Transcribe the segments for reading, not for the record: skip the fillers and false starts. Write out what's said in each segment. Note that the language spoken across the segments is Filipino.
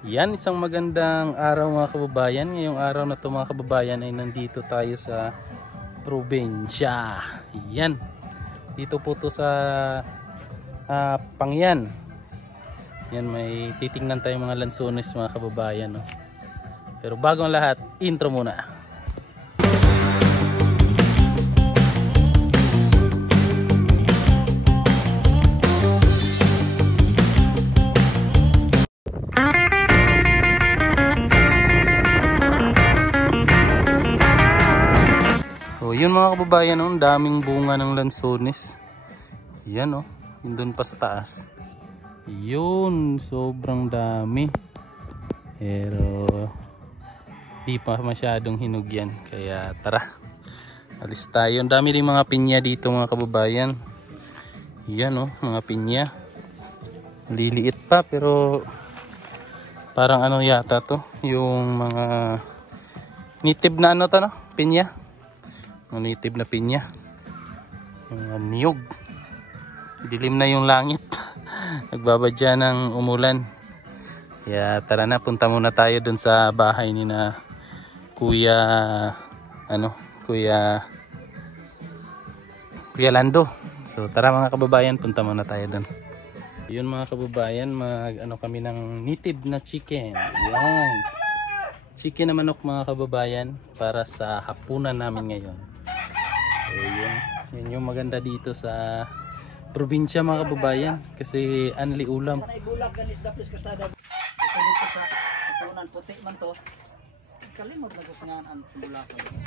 Yan, isang magandang araw mga kababayan. Ngayong araw na to mga kababayan ay nandito tayo sa probinsya. Yan, dito po to sa Pangyan. Yan, may titingnan tayo mga lansones mga kababayan, no? Pero bago ang lahat, intro muna. So yun mga kababayan, oh, daming bunga ng lansones. Yan, oh, yun dun pa sa taas. Yun, sobrang dami. Pero di pa masyadong hinog yan. Kaya tara, alis tayo. Ang dami rin mga pinya dito mga kababayan. Yan, oh, mga pinya. Liliit pa pero parang ano yata to, yung mga native na ano to, no? Pinya. Mga native na pinya. Yung niyog. Dilim na yung langit. Nagbabadya ng umulan. Kaya tara na, punta muna tayo dun sa bahay ni na Kuya Lando. So tara mga kababayan, punta muna tayo dun. Yun mga kababayan, kami ng native na chicken. Yan. Chicken na manok mga kababayan para sa hapunan namin ngayon. So yun yung maganda dito sa probinsya mga kababayan, kasi anli ulam.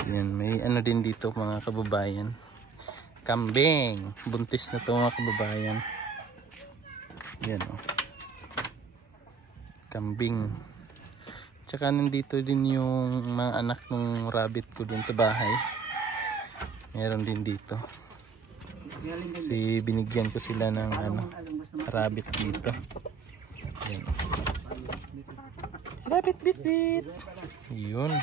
Yan, may ano din dito mga kababayan, kambing. Buntis na to mga kababayan. Yan, oh. Kambing. Tsaka nandito din yung mga anak ng rabbit ko dun sa bahay. Meron din dito. Kasi binigyan ko sila ng rabbit dito. Yan. Rabbit bit bit. Yun.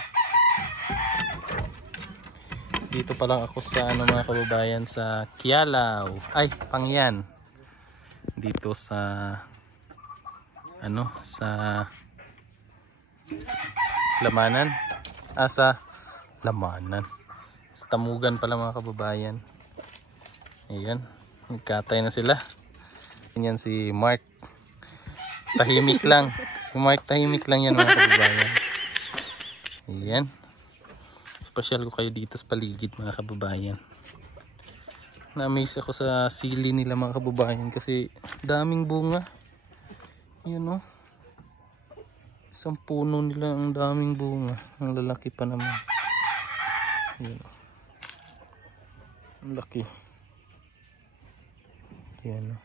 Dito pa lang ako sa mga kababayan, sa Kialaw. Ay, Pangyan. Dito sa sa Lamanan. Sa Lamanan. Sa Tamugan pala mga kababayan. Ayan, nagkatay na sila. Yan si Mark. Tahimik lang. Si Mark tahimik lang yan mga kababayan. Ayan. Special ko kayo dito sa paligid mga kababayan. Na-amaze ako sa sili nila mga kababayan kasi daming bunga. Ayan, oh. Isang puno nila, ang daming bunga. Ang lalaki pa naman. Ayan, oh. Ang laki. Yan, oh.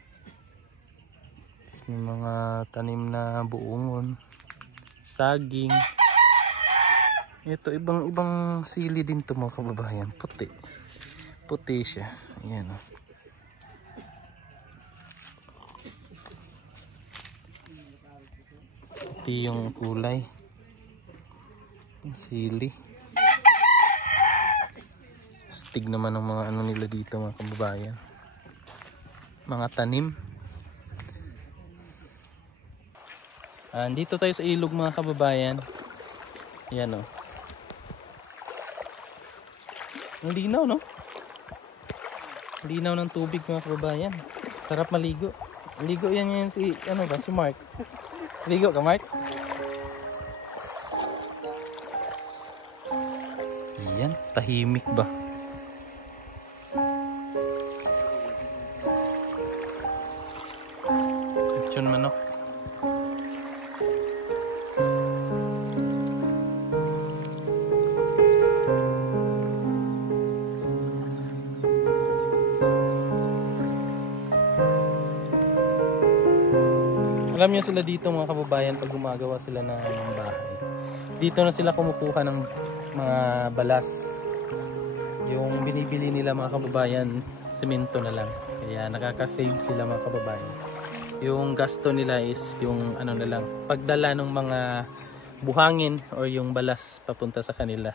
May mga tanim na buongon, saging. Ito ibang sili din to mga kababayan. Puti siya. Ayan, oh. Puti yung kulay. Sili. Astig naman ng mga ano nila dito mga kababayan. Mga tanim. Dito tayo sa ilog mga kababayan. Yan, oh. Ang linaw, no? Linaw ng tubig mga kababayan. Sarap maligo. Ligo yan ngayon si si Mark. Ligo ka, Mark? Yan, tahimik ba? Lechon manok. Alam niyo sila dito mga kababayan, pag gumagawa sila ng bahay, dito na sila kumukuha ng mga balas. Yung binibili nila mga kababayan, semento na lang. Kaya nakaka-save sila mga kababayan. Yung gasto nila is yung na lang, pagdala ng mga buhangin or yung balas papunta sa kanila.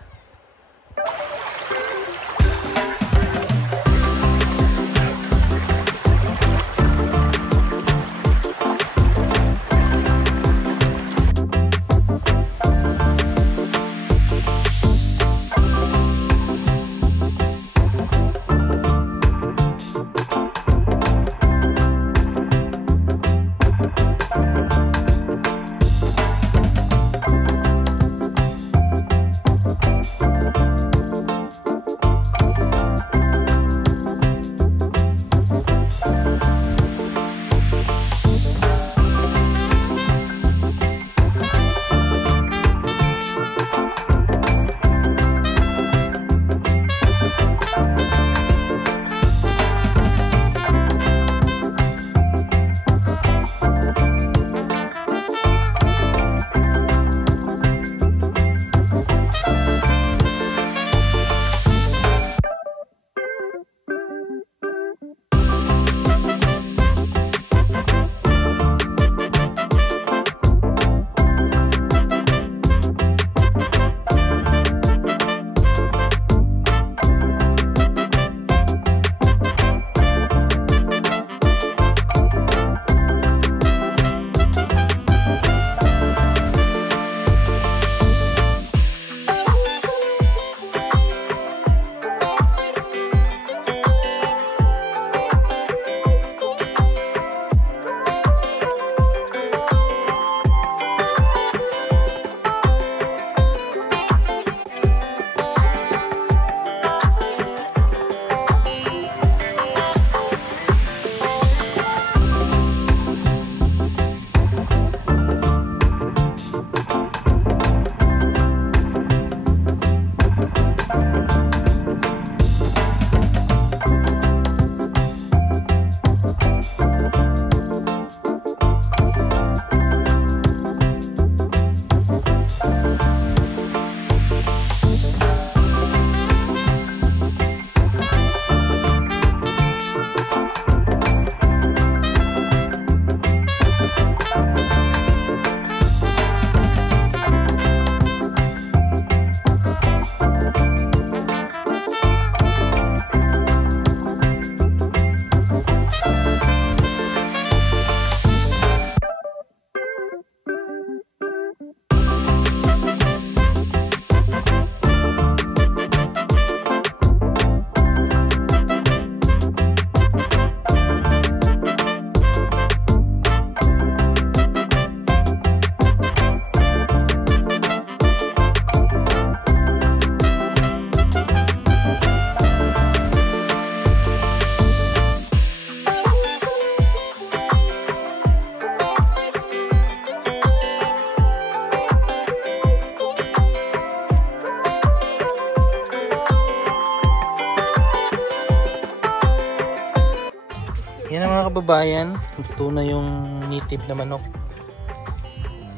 kababayan, luto na yung native na manok.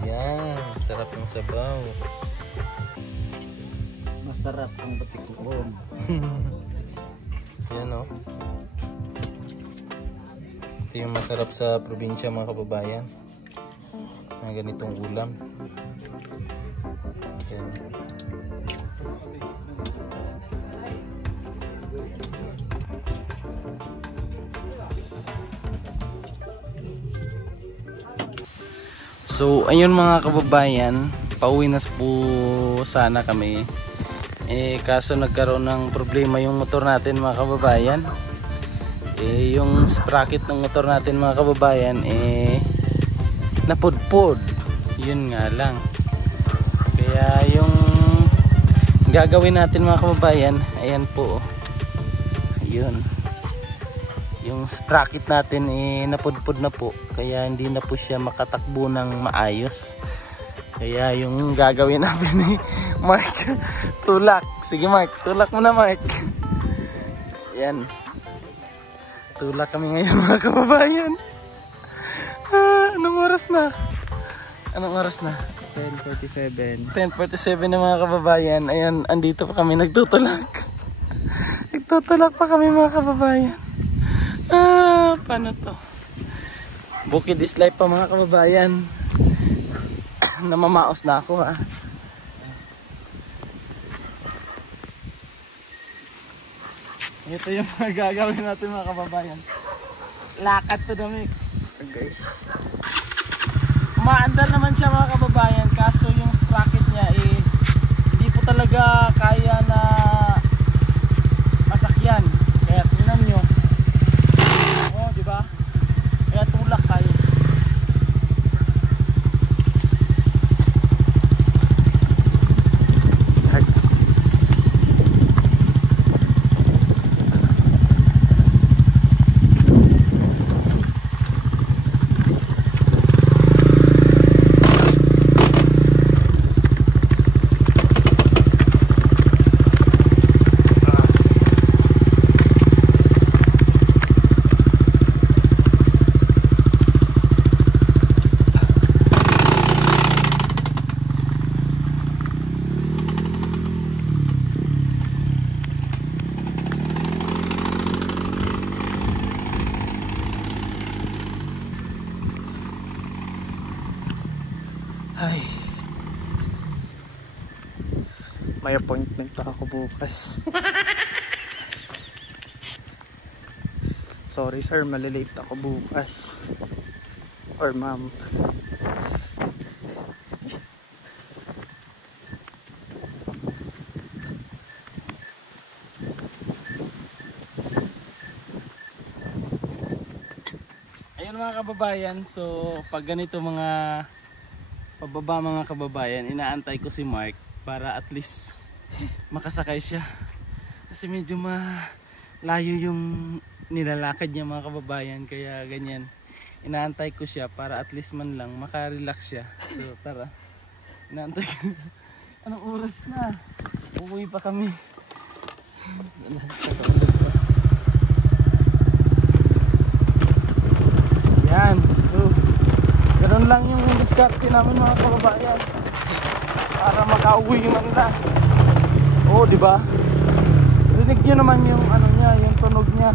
Yan, sarap ng sabaw. Masarap ang batikon. Yan o. Ito yung masarap sa probinsya mga kababayan. Mga ganitong ulam. Yan. So ayun mga kababayan, pauwi na po sana kami. Kaso nagkaroon ng problema yung motor natin mga kababayan. Yung sprocket ng motor natin mga kababayan napudpod. Yun nga lang. Kaya yung gagawin natin mga kababayan, ayan po. Ayun. Yung sprocket natin napudpod na po. Kaya hindi na po siya makatakbo ng maayos. Kaya yung gagawin natin ni Mark, tulak. Sige Mark, tulak mo na Mark. Yan. Tulak kami ngayon mga kababayan. Anong oras na? Anong oras na? 10:47. 10:47 na mga kababayan. Ayan, andito pa kami nagtutulak. Nagtutulak pa kami mga kababayan. Paano to? Bukid is life pa mga kababayan. Namamaos na ako ha. Ito yung mga gagawin natin mga kababayan. Lakad to the mix. Guys. Umaandar naman siya mga kababayan. Kaso yung sprocket niya hindi po talaga kaya na masakyan. Kaya tingnan nyo. Oh, di ba? Kaya tulak tayo. Ay. May appointment pa ako bukas. Sorry sir, malilate ako bukas. Or ma'am. Ayun mga kababayan, so pag ganito mga pababa mga kababayan, inaantay ko si Mark para at least makasakay siya. Kasi medyo malayo yung nilalakad niya mga kababayan, kaya ganyan. Inaantay ko siya para at least man lang makarelax siya. So tara, inaantay ko. Anong oras na? Uuwi pa kami. Yan. So, ganun lang yung diskarte namin mga kababayan. Para makauwi man lang. Oo, di ba? Rinig nyo naman yung ano niya, yung tunog niya.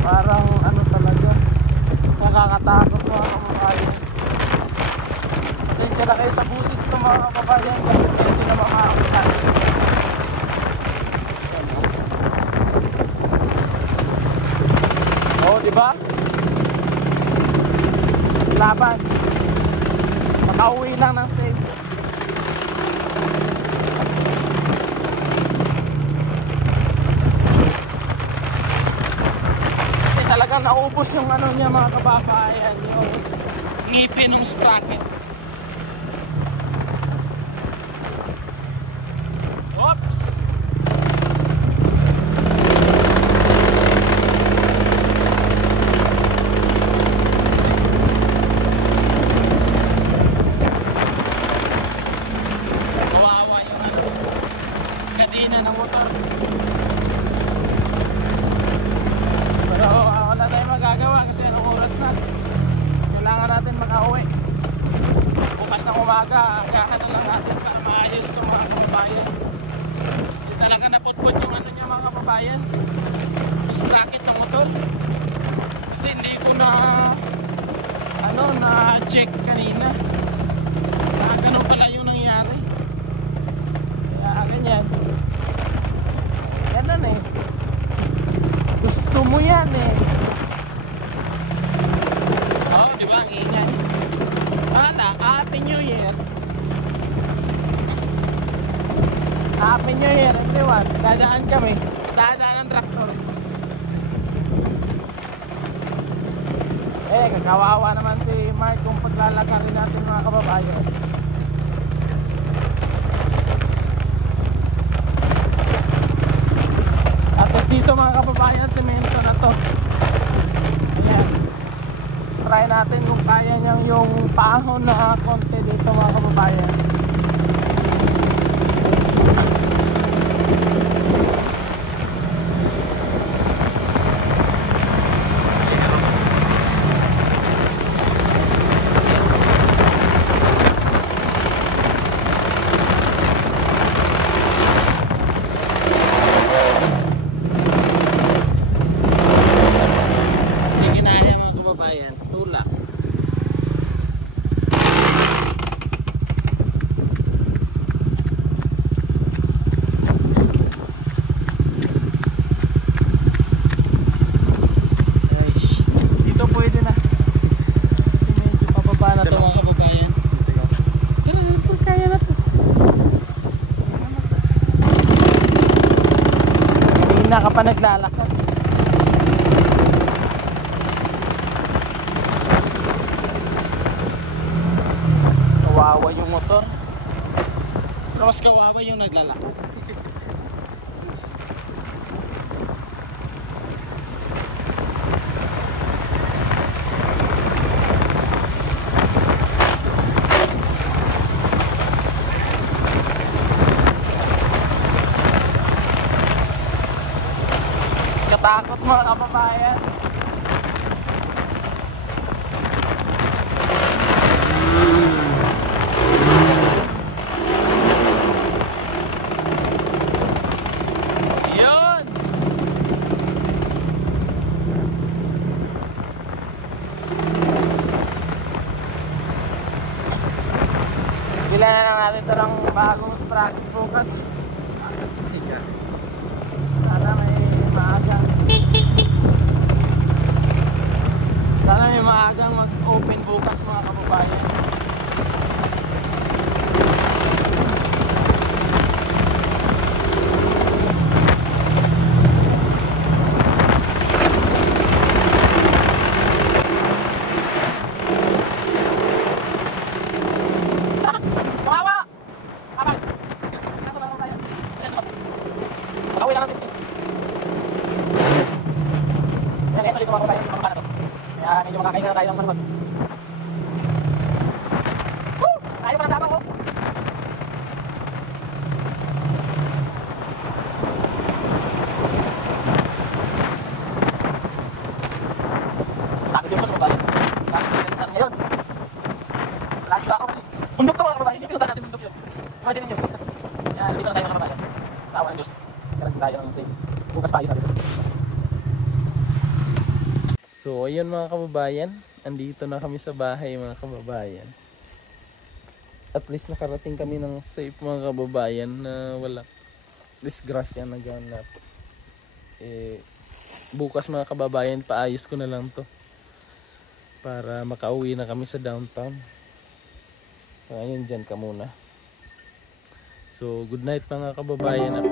Parang ano talaga. Nakakatakot mga kababayan. Pasensya na kayo sa busis ko mga kababayan kasi medyo na makakakutan. Oo, di ba? Laban. Makauwi lang ng safe. Kasi talagang naubos yung ano niya mga kababayan, yung ngipin ng sprocket. Oops! Ng motor. Pero wala tayong magagawa kasi umaga, agahan na lang natin para maayos ito mga kababayan. Hindi talaga naputput yung ano niya mga kababayan. Sprocket ng motor. Kasi hindi ko na check kanina. Ganun pala yung nangyari. Kaya ganyan. Ganun eh. Gusto mo yan eh. Oo, di ba? Ang ingay. Happy New Year. Happy New Year everyone. Dadaan kami. Dadaan ng traktor. Kakawawa naman si Mark kung paglalakarin natin mga kababayan. Tapos dito mga kababayan, semento na to. Ayan. Try natin kung kaya niyang yung paahon na konti dito mga kababayan. Ka pa naglalakad. Kawawa yung motor. Pero mas kawawa yung naglalakad. Takot mga kababayan. Yun. Bilan na lang natin ito ng bagong sprocket bukas. Sana may maaga. Sana may maagang mag-open bukas mga kababayan. Kaya medyo makakain na tayo ng manhod. Tayo pa sabang ko. Takot yung mga kababayan. Takot yung pinansan ngayon. Lagi ba ako kasi bundok to mga kababayan. Hindi pinunta natin bundok yun. Imagine nyo. Yan, dito na tayo mga kababayan. Tawa ng Diyos. Kailan tayo ng safe. Bukas pa isa dito. So ayun mga kababayan, andito na kami sa bahay mga kababayan. At least nakarating kami ng safe mga kababayan na wala disgrasya na ganap. Bukas mga kababayan, paayos ko na lang to para makauwi na kami sa downtown. So ngayon dyan ka muna. So good night mga kababayan.